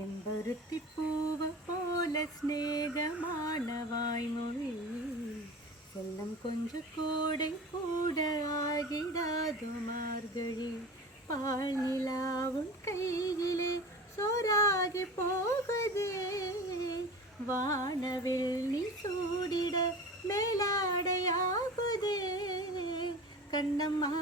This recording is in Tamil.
செம்பருத்திப்பூவை போல ஸ்நேகமான வாய்மொழி செல்லம் கொஞ்சம் கோடை கூட ஆகிடாதோ மார்கழி பால் நிலாவும் கையிலே சோறாகி போகுதே வானவில் நீ சூடிட மேலாடையாகுதே கண்ணம்மா